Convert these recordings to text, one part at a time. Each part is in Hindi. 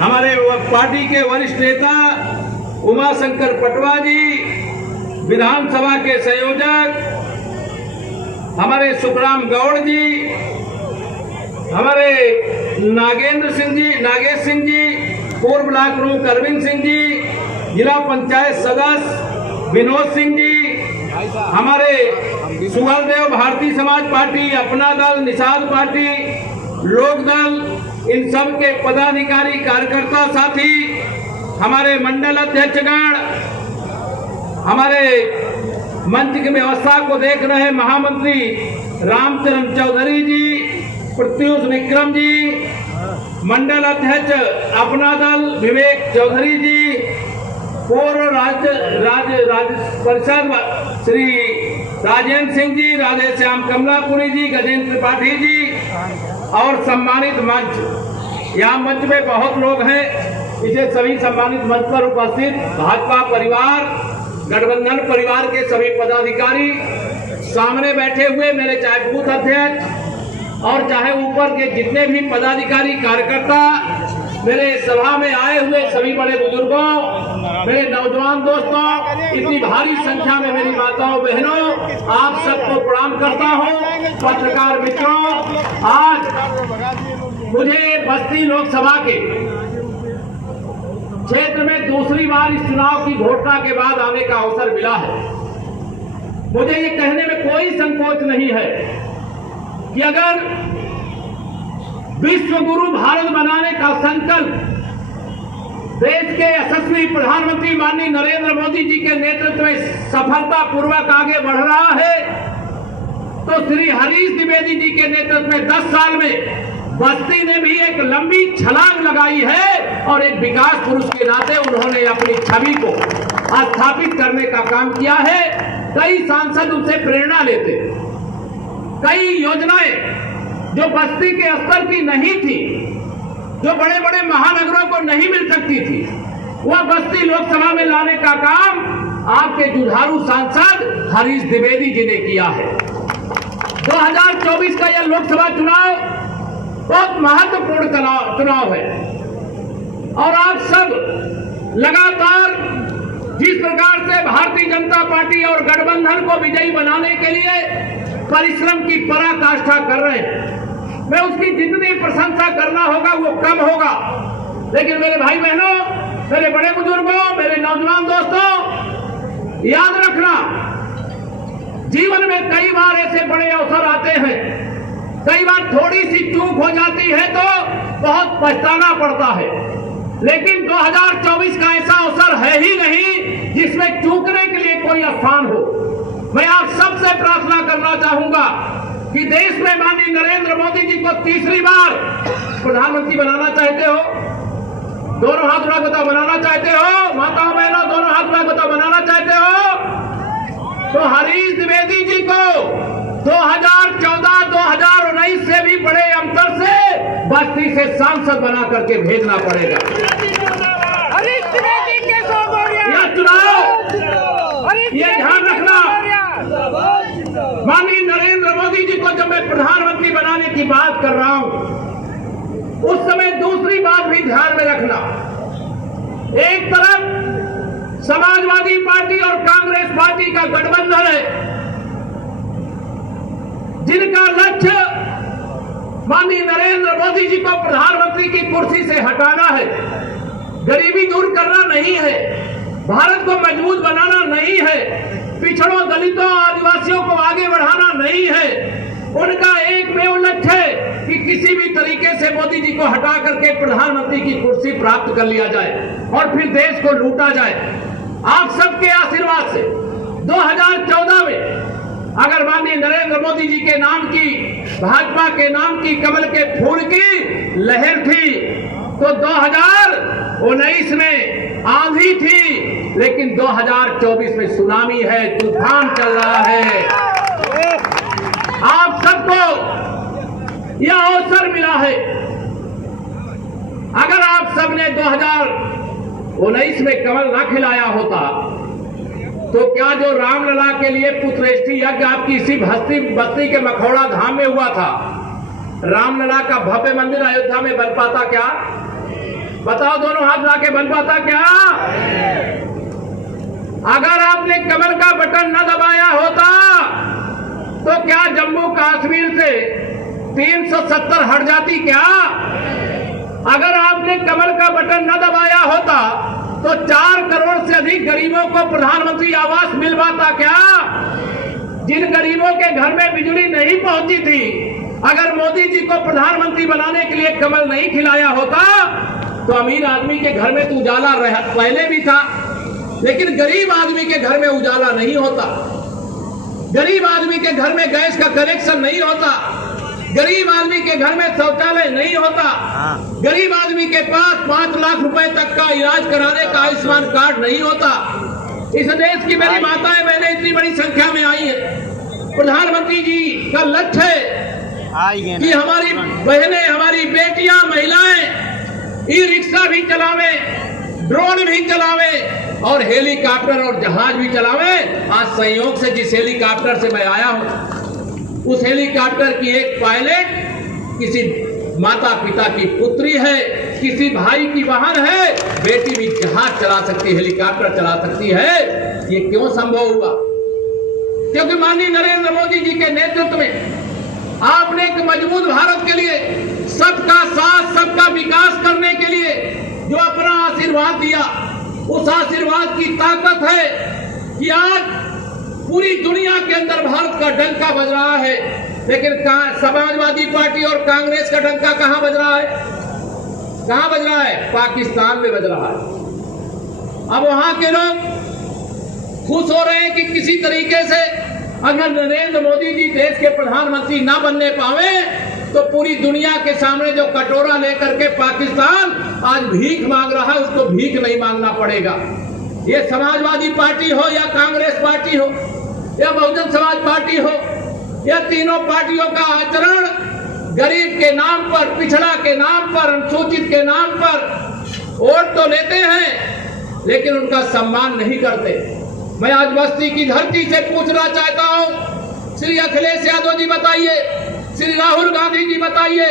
हमारे पार्टी के वरिष्ठ नेता उमाशंकर पटवा जी, विधानसभा के संयोजक हमारे सुखराम गौड़ जी, हमारे नागेश सिंह जी, पूर्व ब्लॉक प्रमुख अरविंद सिंह जी, जिला पंचायत सदस्य विनोद सिंह जी, हमारे सुहलदेव भारतीय समाज पार्टी, अपना दल, निषाद पार्टी, लोक दल, इन सब के पदाधिकारी कार्यकर्ता साथी, हमारे मंडल अध्यक्षगण, हमारे मंच की व्यवस्था को देख रहे महामंत्री रामचरण चौधरी जी, प्रत्युष विक्रम जी, मंडल अध्यक्ष अपना दल विवेक चौधरी जी, पूर्व राज्य परिषद श्री राजेंद्र सिंह जी, राधे श्याम कमलापुरी जी, गजेंद्र त्रिपाठी जी और सम्मानित मंच, यहाँ मंच में बहुत लोग हैं, इसे सभी सम्मानित मंच पर उपस्थित भाजपा परिवार, गठबंधन परिवार के सभी पदाधिकारी, सामने बैठे हुए मेरे चाहे बूथ अध्यक्ष और चाहे ऊपर के जितने भी पदाधिकारी कार्यकर्ता, मेरे सभा में आए हुए सभी बड़े बुजुर्गों, मेरे नौजवान दोस्तों, इतनी भारी संख्या में मेरी माताओं बहनों, आप सबको प्रणाम करता हूं। पत्रकार मित्रों, आज मुझे बस्ती लोकसभा के क्षेत्र में दूसरी बार इस चुनाव की घोषणा के बाद आने का अवसर मिला है। मुझे ये कहने में कोई संकोच नहीं है कि अगर विश्व गुरु भारत बनाने का संकल्प देश के यशस्वी प्रधानमंत्री माननीय नरेंद्र मोदी जी के नेतृत्व में सफलतापूर्वक आगे बढ़ रहा है, तो श्री हरीश द्विवेदी जी के नेतृत्व में 10 साल में बस्ती ने भी एक लंबी छलांग लगाई है और एक विकास पुरुष के नाते उन्होंने अपनी छवि को स्थापित करने का काम किया है। कई सांसद उनसे प्रेरणा लेते, कई योजनाएं जो बस्ती के स्तर की नहीं थी, जो बड़े बड़े महानगरों को नहीं मिल सकती थी, वह बस्ती लोकसभा में लाने का काम आपके जुझारू सांसद हरीश द्विवेदी जी ने किया है। 2024 का यह लोकसभा चुनाव बहुत महत्वपूर्ण चुनाव है और आप सब लगातार जिस प्रकार से भारतीय जनता पार्टी और गठबंधन को विजयी बनाने के लिए परिश्रम की पराकाष्ठा कर रहे हैं, मैं उसकी जितनी प्रशंसा करना होगा वो कम होगा। लेकिन मेरे भाई बहनों, मेरे बड़े बुजुर्गों, मेरे नौजवान दोस्तों, याद रखना, जीवन में कई बार ऐसे बड़े अवसर आते हैं, कई बार थोड़ी सी चूक हो जाती है तो बहुत पछताना पड़ता है, लेकिन 2024 का ऐसा अवसर है ही नहीं जिसमें चूकने के लिए कोई स्थान हो। मैं आप सबसे प्रार्थना करना चाहूंगा कि देश में माननीय नरेंद्र मोदी जी को तीसरी बार प्रधानमंत्री बनाना चाहते हो, दोनों हाथ उठा बताओ, बनाना चाहते हो, माताओं बहनों दोनों हाथ उठा बताओ, बनाना चाहते हो, तो हरीश द्विवेदी जी को 2014-2019 से भी बड़े अंतर से बस्ती से सांसद बना करके भेजना पड़ेगा। यह चुनाव, ये ध्यान रखना, माननीय नरेंद्र मोदी जी को जब मैं प्रधानमंत्री बनाने की बात कर रहा हूं, उस समय दूसरी बात भी ध्यान में रखना। एक तरफ समाजवादी पार्टी और कांग्रेस पार्टी का गठबंधन है, जिनका लक्ष्य माननीय नरेंद्र मोदी जी को प्रधानमंत्री की कुर्सी से हटाना है, गरीबी दूर करना नहीं है, भारत को मजबूत बनाना नहीं है, पिछड़ों, दलितों, आदिवासियों को आगे बढ़ाना नहीं है। उनका एकमेव लक्ष्य है कि किसी भी तरीके से मोदी जी को हटा करके प्रधानमंत्री की कुर्सी प्राप्त कर लिया जाए और फिर देश को लूटा जाए। आप सबके आशीर्वाद से 2014 में अगर माननीय नरेंद्र मोदी जी के नाम की, भाजपा के नाम की कमल के फूल की लहर थी, तो 2019 में आंधी थी, लेकिन 2024 में सुनामी है, तूफान चल रहा है। आप सबको यह अवसर मिला है। अगर आप सबने 2019 में कमल न खिलाया होता तो क्या जो रामलला के लिए पुत्रेष्टि यज्ञ आपकी इसी बस्ती के मखौड़ा धाम में हुआ था, रामलला का भव्य मंदिर अयोध्या में बन पाता क्या? बताओ दोनों हाथ लाके बन पाता क्या? अगर आपने कमल का बटन न दबाया होता तो क्या जम्मू कश्मीर से 370 हट जाती क्या? अगर आपने कमल का बटन न दबाया होता तो 4 करोड़ से अधिक गरीबों को प्रधानमंत्री आवास मिल पाता क्या? जिन गरीबों के घर में बिजली नहीं पहुंची थी, अगर मोदी जी को प्रधानमंत्री बनाने के लिए कमल नहीं खिलाया होता तो अमीर आदमी के घर में तो उजाला पहले भी था, लेकिन गरीब आदमी के घर में उजाला नहीं होता, गरीब आदमी के घर में गैस का कनेक्शन नहीं होता, गरीब आदमी के घर में शौचालय नहीं होता, गरीब आदमी के पास 5 लाख रुपए तक का इलाज कराने का आयुष्मान कार्ड नहीं होता। इस देश की मेरी माताएं बहनें इतनी बड़ी संख्या में आई है। प्रधानमंत्री जी का लक्ष्य है कि हमारी बहनें, हमारी बेटियां, महिलाएं ई रिक्शा भी चलावे, ड्रोन भी चलावे और हेलीकॉप्टर और जहाज भी चलावे। आज संयोग से जिस हेलीकॉप्टर से मैं आया हूं, उस हेलीकॉप्टर की एक पायलट किसी माता पिता की पुत्री है, किसी भाई की बहन है। बेटी भी जहाज चला सकती है, हेलीकॉप्टर चला सकती है। ये क्यों संभव हुआ? क्योंकि माननीय नरेंद्र मोदी जी के नेतृत्व में आपने एक मजबूत भारत के लिए, सबका साथ सबका विकास करने के लिए जो अपना आशीर्वाद दिया, उस आशीर्वाद की ताकत है कि आज पूरी दुनिया के अंदर भारत का डंका बज रहा है। लेकिन समाजवादी पार्टी और कांग्रेस का डंका कहां बज रहा है? कहां बज रहा है? पाकिस्तान में बज रहा है। अब वहां के लोग खुश हो रहे हैं कि किसी तरीके से अगर नरेंद्र मोदी जी देश के प्रधानमंत्री ना बनने पावे तो पूरी दुनिया के सामने जो कटोरा लेकर के पाकिस्तान आज भीख मांग रहा है, उसको भीख नहीं मांगना पड़ेगा। ये समाजवादी पार्टी हो या कांग्रेस पार्टी हो या बहुजन समाज पार्टी हो, या तीनों पार्टियों का आचरण गरीब के नाम पर, पिछड़ा के नाम पर, अनुसूचित के नाम पर वोट तो लेते हैं लेकिन उनका सम्मान नहीं करते। मैं आज बस्ती की धरती से पूछना चाहता हूं, श्री अखिलेश यादव जी बताइए, श्री राहुल गांधी जी बताइए,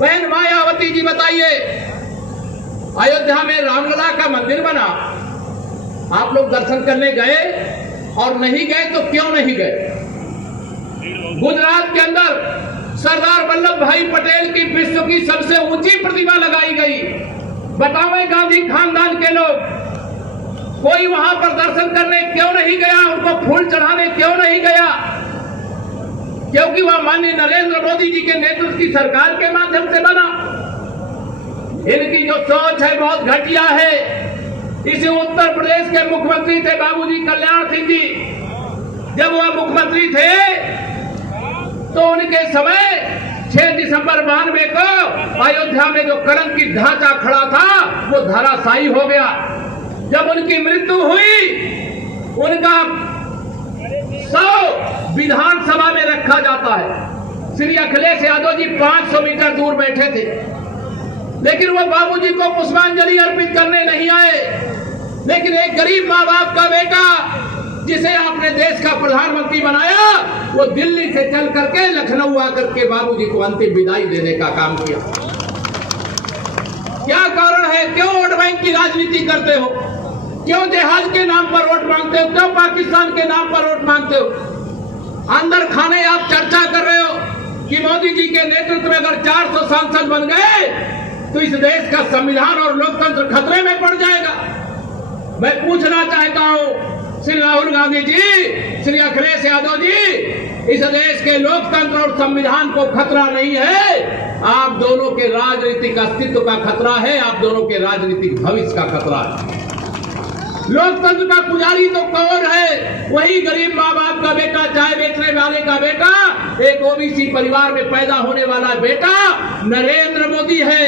बहन मायावती जी बताइए, अयोध्या में रामलला का मंदिर बना, आप लोग दर्शन करने गए? और नहीं गए तो क्यों नहीं गए? गुजरात के अंदर सरदार वल्लभ भाई पटेल की विश्व की सबसे ऊंची प्रतिमा लगाई गई। बताओ गांधी खानदान के लोग कोई वहां पर दर्शन करने क्यों नहीं गया? उनको फूल चढ़ाने क्यों नहीं गया? क्योंकि वह माननीय नरेंद्र मोदी जी के नेतृत्व की सरकार के माध्यम से बना। इनकी जो सोच है बहुत घटिया है। इसी उत्तर प्रदेश के मुख्यमंत्री थे बाबूजी कल्याण सिंह जी। जब वह मुख्यमंत्री थे तो उनके समय 6 दिसंबर 92 को अयोध्या में जो कलंकी ढांचा खड़ा था वो धराशायी हो गया। जब उनकी मृत्यु हुई, उनका 100 विधानसभा में रखा जाता है। श्री अखिलेश यादव जी 500 मीटर दूर बैठे थे, लेकिन वो बाबूजी को पुष्पांजलि अर्पित करने नहीं आए। लेकिन एक गरीब माँ बाप का बेटा जिसे आपने देश का प्रधानमंत्री बनाया, वो दिल्ली से चल करके लखनऊ आकर के बाबूजी को अंतिम विदाई देने का काम किया। क्या कारण है? क्यों वोट बैंक की राजनीति करते हो? क्यों जहाज के नाम पर वोट मांगते हो? क्यों पाकिस्तान के नाम पर वोट मांगते हो? अंदर खाने आप चर्चा कर रहे हो कि मोदी जी के नेतृत्व में अगर 400 सांसद बन गए तो इस देश का संविधान और लोकतंत्र खतरे में पड़ जाएगा। मैं पूछना चाहता हूं श्री राहुल गांधी जी, श्री अखिलेश यादव जी, इस देश के लोकतंत्र और संविधान को खतरा नहीं है, आप दोनों के राजनीतिक अस्तित्व का खतरा है, आप दोनों के राजनीतिक भविष्य का खतरा है। लोकतंत्र का पुजारी तो कौन है? वही गरीब माँ बाप का बेटा, चाय बेचने वाले का बेटा, एक ओबीसी परिवार में पैदा होने वाला बेटा नरेंद्र मोदी है।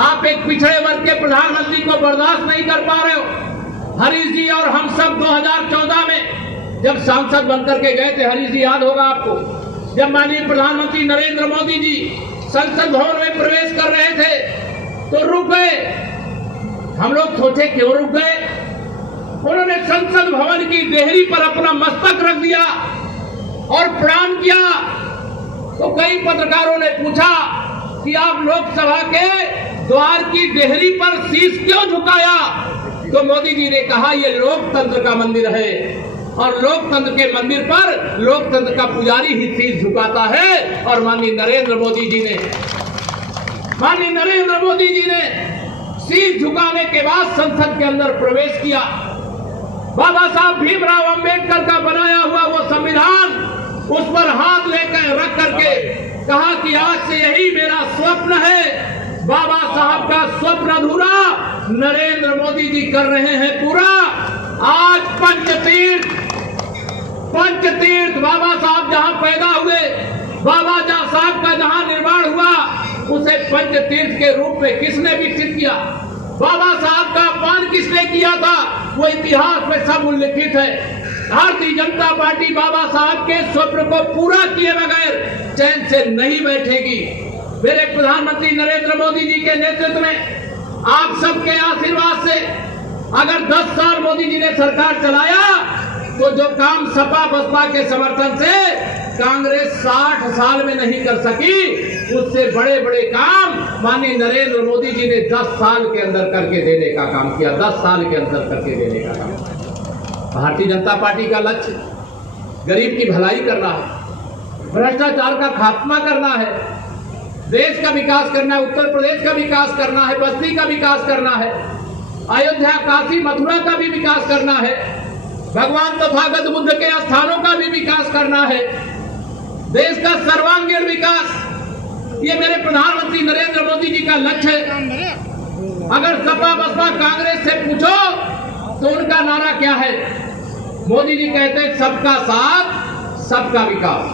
आप एक पिछड़े वर्ग के प्रधानमंत्री को बर्दाश्त नहीं कर पा रहे हो। हरीश जी और हम सब 2014 में जब सांसद बनकर के गए थे, हरीश जी याद होगा आपको, जब माननीय प्रधानमंत्री नरेंद्र मोदी जी संसद भवन में प्रवेश कर रहे थे तो रुक गए। हम लोग सोचे क्यों रुक गए? उन्होंने संसद भवन की देहरी पर अपना मस्तक रख दिया और प्रणाम किया। तो कई पत्रकारों ने पूछा कि आप लोकसभा के द्वार की देहरी पर शीश क्यों झुकाया? तो मोदी जी ने कहा ये लोकतंत्र का मंदिर है और लोकतंत्र के मंदिर पर लोकतंत्र का पुजारी ही शीश झुकाता है। और माननीय नरेंद्र मोदी जी ने शीश झुकाने के बाद संसद के अंदर प्रवेश किया। बाबा साहब भीमराव अंबेडकर का बनाया हुआ वो संविधान, उस पर हाथ लेकर रख करके कहा कि आज से यही मेरा स्वप्न है। बाबा साहब का स्वप्न अधूरा नरेंद्र मोदी जी कर रहे हैं पूरा। आज पंचतीर्थ बाबा साहब जहां पैदा हुए, बाबा साहब का जहां निर्माण हुआ, उसे पंचतीर्थ के रूप में किसने विकसित किया? बाबा साहब का अपमान किसने किया था? वो इतिहास में सब उल्लिखित है। भारतीय जनता पार्टी बाबा साहब के स्वप्न को पूरा किए बगैर चैन से नहीं बैठेगी। मेरे प्रधानमंत्री नरेंद्र मोदी जी के नेतृत्व में, आप सबके आशीर्वाद से अगर 10 साल मोदी जी ने सरकार चलाया तो जो काम सपा बसपा के समर्थन से कांग्रेस 60 साल में नहीं कर सकी, उससे बड़े बड़े काम माननीय नरेंद्र मोदी जी ने 10 साल के अंदर करके देने का काम किया। 10 साल के अंदर करके देने का काम। भारतीय जनता पार्टी का लक्ष्य गरीब की भलाई करना है, भ्रष्टाचार का खात्मा करना है, देश का विकास करना है, उत्तर प्रदेश का विकास करना है, बस्ती का विकास करना है, अयोध्या काशी मथुरा का भी विकास करना है, भगवान तथागत बुद्ध के स्थानों का भी विकास करना है, देश का सर्वांगीण विकास। ये मेरे प्रधानमंत्री नरेंद्र मोदी जी का लक्ष्य है। अगर सपा बसपा कांग्रेस से पूछो तो उनका नारा क्या है? मोदी जी कहते हैं सबका साथ सबका विकास।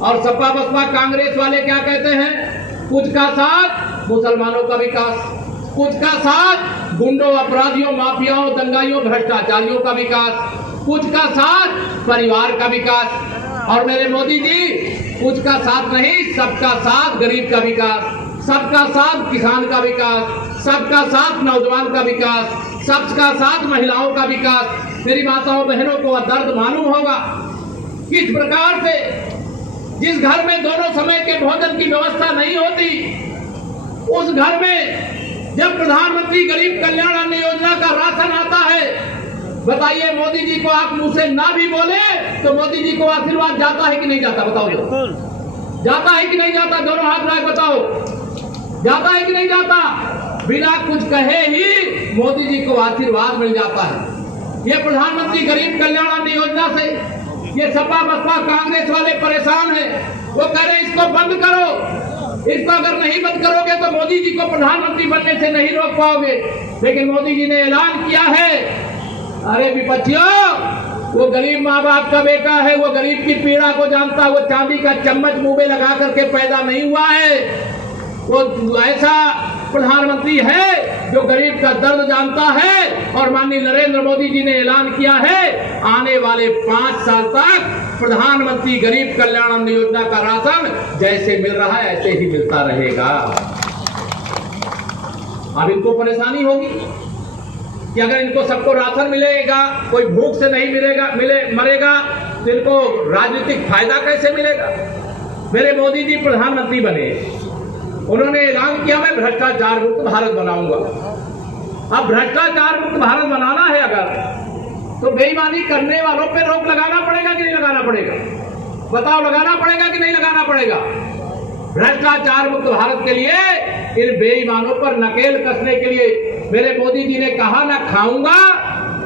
और सपा बसपा कांग्रेस वाले क्या कहते हैं? कुछ का साथ मुसलमानों का विकास, कुछ का साथ गुंडों, अपराधियों, माफियाओं, दंगाइयों, भ्रष्टाचारियों का विकास, कुछ का साथ परिवार का विकास। और मेरे मोदी जी कुछ का साथ नहीं, सबका साथ गरीब का विकास, सबका साथ किसान का विकास, सबका साथ नौजवान का विकास, सबका साथ महिलाओं का विकास। मेरी माताओं बहनों को दर्द मालूम होगा किस प्रकार से जिस घर में दोनों समय के भोजन की व्यवस्था नहीं होती, उस घर में जब प्रधानमंत्री गरीब कल्याण अन्न योजना का राशन आता है, बताइए मोदी जी को आप मुंह से ना भी बोले तो मोदी जी को आशीर्वाद जाता है कि नहीं जाता? बताओ, जाता है कि नहीं जाता? दोनों हाथ उठाकर बताओ, जाता है कि नहीं जाता? बिना कुछ कहे ही मोदी जी को आशीर्वाद मिल जाता है। ये प्रधानमंत्री गरीब कल्याण अन्न योजना से ये सपा बसपा कांग्रेस वाले परेशान हैं। वो कह रहे इसको बंद करो, इसको अगर नहीं बंद करोगे तो मोदी जी को प्रधानमंत्री बनने से नहीं रोक पाओगे। लेकिन मोदी जी ने ऐलान किया है, अरे विपक्षियों, वो गरीब माँ बाप का बेटा है, वो गरीब की पीड़ा को जानता है, वो चांदी का चम्मच मुंह में लगा करके पैदा नहीं हुआ है। वो ऐसा प्रधानमंत्री है जो गरीब का दर्द जानता है। और माननीय नरेंद्र मोदी जी ने ऐलान किया है, आने वाले 5 साल तक प्रधानमंत्री गरीब कल्याण अन्न योजना का राशन जैसे मिल रहा है ऐसे ही मिलता रहेगा। अब इनको परेशानी होगी कि अगर इनको सबको राशन मिलेगा, कोई भूख से नहीं मरेगा तो इनको राजनीतिक फायदा कैसे मिलेगा? मेरे मोदी जी प्रधानमंत्री बने, उन्होंने ऐलान किया मैं भ्रष्टाचार मुक्त भारत बनाऊंगा। अब भ्रष्टाचार मुक्त भारत बनाना है अगर, तो बेईमानी करने वालों पे रोक लगाना पड़ेगा कि नहीं लगाना पड़ेगा? बताओ, लगाना पड़ेगा कि नहीं लगाना पड़ेगा? भ्रष्टाचार मुक्त भारत के लिए इन बेईमानों पर नकेल कसने के लिए मेरे मोदी जी ने कहा, ना खाऊंगा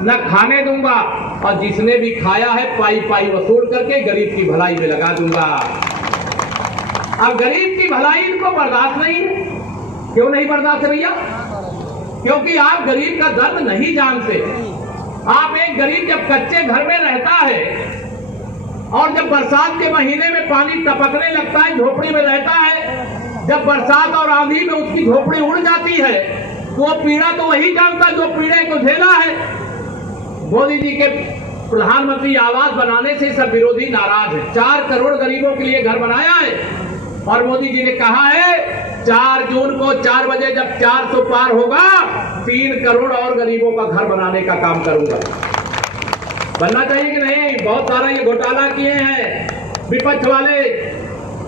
ना खाने दूंगा, और जिसने भी खाया है पाई पाई वसूल करके गरीब की भलाई में लगा दूंगा। अब गरीब की भलाई इनको बर्दाश्त नहीं है। क्यों नहीं बर्दाश्त है भैया? क्योंकि आप गरीब का दर्द नहीं जानते। आप एक गरीब जब कच्चे घर में रहता है और जब बरसात के महीने में पानी टपकने लगता है, झोपड़ी में रहता है, जब बरसात और आंधी में उसकी झोपड़ी उड़ जाती है तो वो पीड़ा तो वही जानता है जो पीड़े को झेला है। मोदी जी के प्रधानमंत्री आवास बनाने से सब विरोधी नाराज है। 4 करोड़ गरीबों के लिए घर बनाया है और मोदी जी ने कहा है 4 जून को 4 बजे जब 400 पार होगा 3 करोड़ और गरीबों का घर बनाने का काम करूंगा। बनना चाहिए कि नहीं? बहुत सारा ये घोटाला किए हैं विपक्ष वाले,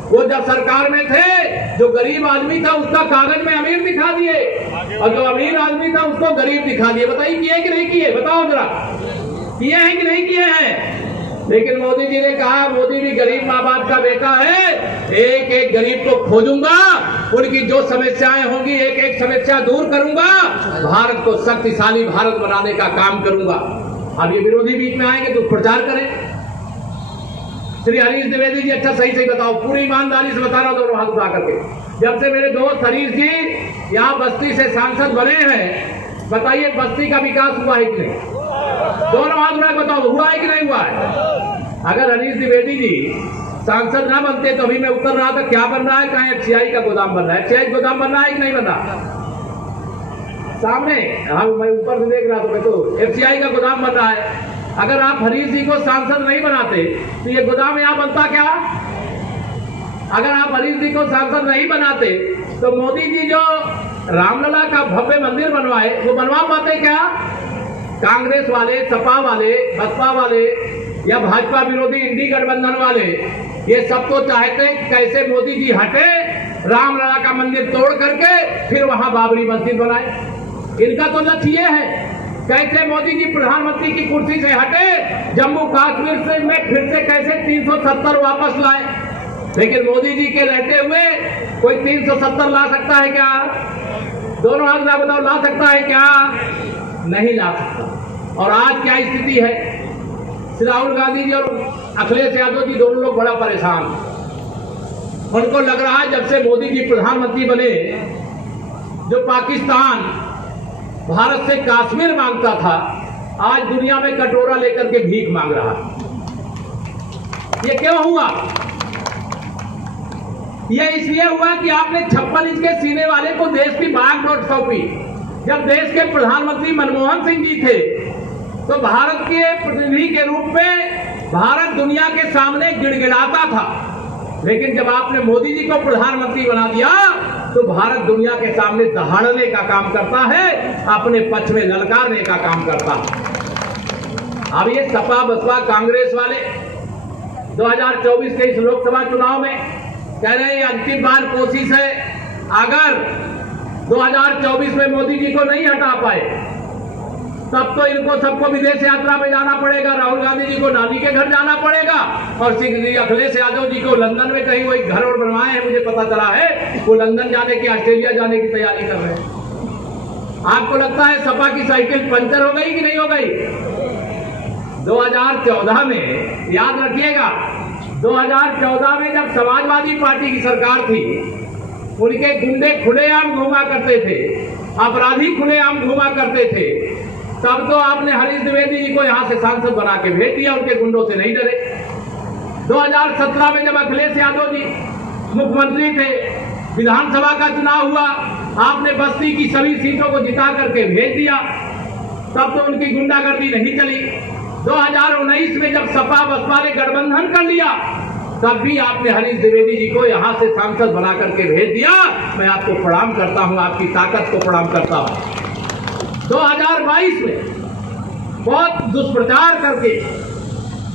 वो जब सरकार में थे, जो गरीब आदमी था उसका कागज में अमीर दिखा दिए और जो अमीर आदमी था उसको गरीब दिखा दिए। बताइए किए कि नहीं किए? बताओ जरा, किए हैं कि नहीं किए हैं? लेकिन मोदी जी ने कहा, मोदी भी गरीब माँ बाप का बेटा है, एक एक गरीब को खोजूंगा, उनकी जो समस्याएं होंगी एक एक समस्या दूर करूंगा, भारत को शक्तिशाली भारत बनाने का काम करूंगा। अब ये विरोधी बीच में आएंगे तो प्रचार करें। श्री हरीश द्विवेदी जी, अच्छा सही सही बताओ, पूरी ईमानदारी से बता रहा हूं, दोनों हाथ उठा करके। जब से मेरे दोस्त हरीश जी यहाँ बस्ती से सांसद बने हैं, बताइए बस्ती का विकास हुआ है कि नहीं? दोनों हाथ उठा बताओ, हुआ है कि नहीं हुआ है? अगर हरीश द्विवेदी जी सांसद ना बनते तो अभी मैं उत्तर रहा था क्या बन रहा है, कहाँ एफसीआई का गोदाम बन रहा है। एफसीआई गोदाम बन रहा है कि नहीं बन रहा? सामने, हाँ मैं ऊपर से देख रहा था, मैं तो एफसीआई का गोदाम बन रहा है। अगर आप हरीश जी को सांसद नहीं बनाते तो ये गोदाम यहाँ बनता क्या? अगर आप हरीश जी को सांसद नहीं बनाते तो मोदी जी जो रामलला का भव्य मंदिर बनवाए वो बनवा पाते क्या? कांग्रेस वाले, सपा वाले, बसपा वाले या भाजपा विरोधी इंडी गठबंधन वाले ये सब तो चाहते कैसे मोदी जी हटे, रामलला का मंदिर तोड़ करके फिर वहां बाबरी मस्जिद बनाए। इनका तो लक्ष्य ये है कैसे मोदी जी प्रधानमंत्री की कुर्सी से हटे, जम्मू कश्मीर से में फिर से कैसे 370 वापस लाए। लेकिन मोदी जी के रहते हुए कोई 370 ला सकता है क्या? दोनों हाथ में बताओ, ला सकता है क्या? नहीं ला सकता। और आज क्या स्थिति है? श्री राहुल गांधी जी और अखिलेश यादव जी दोनों लोग बड़ा परेशान। उनको लग रहा है जब से मोदी जी प्रधानमंत्री बने, जो पाकिस्तान भारत से कश्मीर मांगता था, आज दुनिया में कटोरा लेकर के भीख मांग रहा है। ये क्यों हुआ? ये इसलिए हुआ कि आपने 56 इंच के सीने वाले को देश की बागडोर सौंपी। जब देश के प्रधानमंत्री मनमोहन सिंह जी थे तो भारत के प्रतिनिधि के रूप में भारत दुनिया के सामने गिड़गिड़ाता था, लेकिन जब आपने मोदी जी को प्रधानमंत्री बना दिया तो भारत दुनिया के सामने दहाड़ने का काम करता है, अपने पक्ष में ललकारने का काम करता है। अब ये सपा बसपा कांग्रेस वाले 2024 के इस लोकसभा चुनाव में कह रहे हैं अंतिम बार कोशिश है, अगर 2024 में मोदी जी को नहीं हटा पाए तब तो इनको सबको विदेश यात्रा में जाना पड़ेगा। राहुल गांधी जी को नानी के घर जाना पड़ेगा और अखिलेश यादव जी को लंदन में कहीं वही घर और बनवाए हैं, मुझे पता चला है वो लंदन जाने की, ऑस्ट्रेलिया जाने की तैयारी कर रहे हैं। आपको लगता है सपा की साइकिल पंचर हो गई कि नहीं हो गई? 2014 में याद रखिएगा, 2014 में जब समाजवादी पार्टी की सरकार थी, उनके गुंडे खुलेआम घूमा करते थे, अपराधी खुलेआम घूमा करते थे, तब तो आपने हरीश द्विवेदी जी को यहां से सांसद बना के भेज दिया, उनके गुंडों से नहीं डरे। 2017 में जब अखिलेश यादव जी मुख्यमंत्री थे, विधानसभा का चुनाव हुआ, आपने बस्ती की सभी सीटों को जिता करके भेज दिया, तब तो उनकी गुंडागर्दी नहीं चली। 2019 में जब सपा बसपा ने गठबंधन कर लिया, तब भी आपने हरीश द्विवेदी जी को यहां से सांसद बना करके भेज दिया। मैं आपको प्रणाम करता हूं, आपकी ताकत को प्रणाम करता हूं। 2022 में बहुत दुष्प्रचार करके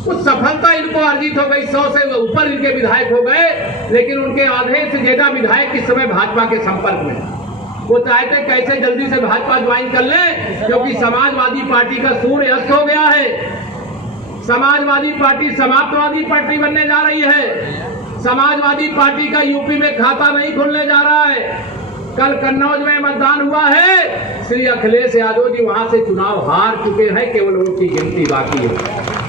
कुछ सफलता इनको अर्जित हो गई, 100 से ऊपर इनके विधायक हो गए, लेकिन उनके आधे से ज्यादा विधायक इस समय भाजपा के संपर्क में। वो चाहते कैसे जल्दी से भाजपा ज्वाइन कर ले, क्योंकि समाजवादी पार्टी का सूर्य अस्त हो गया है। समाजवादी पार्टी समाप्तवादी पार्टी बनने जा रही है। समाजवादी पार्टी का यूपी में खाता नहीं खुलने जा रहा है। कल कन्नौज में मतदान हुआ है, श्री अखिलेश यादव जी वहां से चुनाव हार चुके हैं, केवल उनकी गिनती बाकी है।